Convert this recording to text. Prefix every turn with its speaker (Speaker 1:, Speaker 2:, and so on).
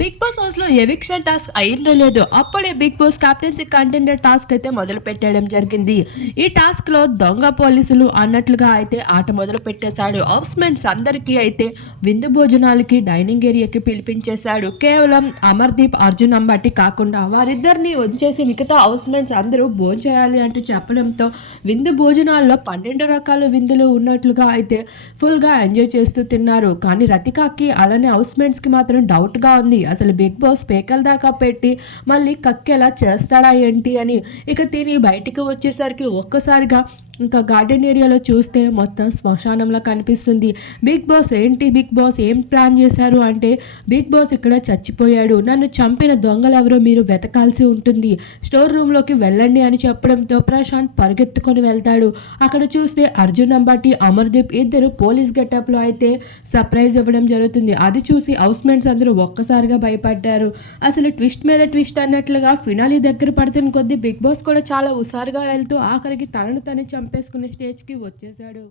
Speaker 1: Big Boss హౌస్లో eviction task అయిందో లేదో అప్పుడే Bigg Boss captaincy contender task అయితే మొదలు పెట్టడం జరిగింది. ఈ టాస్క్లో దొంగ పోలీసులు అన్నట్లుగా అయితే ఆట మొదలు పెట్టేశాడు. హౌస్మెంట్స్ అందరికీ అయితే విందు భోజనాలకి డైనింగ్ ఏరియాకి పిలిపించేశాడు. కేవలం అమర్దీప్ అర్జున్ అంబటి కాకుండా వారిద్దరిని వచ్చేసి మిగతా హౌస్మెంట్స్ అందరూ భోజనం చేయాలి అంటూ చెప్పడంతో విందు భోజనాల్లో పన్నెండు రకాల విందులు ఉన్నట్లుగా అయితే ఫుల్గా ఎంజాయ్ చేస్తూ తిన్నారు. కానీ రతికాకి అలానే హౌస్మెంట్స్కి మాత్రం డౌట్గా ఉంది. అసలు బిగ్ బాస్ పేకల దాకా పెట్టి మళ్ళీ కక్కేలా చేస్తాడా ఏంటి అని ఇక తిని బయటికి వచ్చేసరికి ఒక్కసారిగా ఇంకా గార్డెన్ ఏరియాలో చూస్తే మొత్తం శ్మశానంలా కనిపిస్తుంది. బిగ్ బాస్ ఏంటి బిగ్ బాస్? ఏం ప్లాన్ చేశారు? అంటే బిగ్ బాస్ ఇక్కడ చచ్చిపోయాడు. నన్ను చంపిన దొంగలు ఎవరో మీరు వెతకాల్సి ఉంటుంది. స్టోర్ రూమ్లోకి వెళ్ళండి అని చెప్పడంతో ప్రశాంత్ పరిగెత్తుకొని వెళ్తాడు. అక్కడ చూస్తే అర్జున్ అంబాటి అమర్దీప్ ఇద్దరు పోలీస్ గెటప్లో అయితే సర్ప్రైజ్ ఇవ్వడం జరుగుతుంది. అది చూసి హౌస్మెంట్స్ అందరూ ఒక్కసారిగా భయపడ్డారు. అసలు ట్విస్ట్ మీద ట్విస్ట్ అన్నట్లుగా ఫినాలి దగ్గర పడుతున్న కొద్దీ బిగ్ బాస్ కూడా చాలా హుషారుగా వెళ్తూ ఆఖరికి తనను తను చంపేసుకునే స్టేజ్కి వచ్చేసాడు.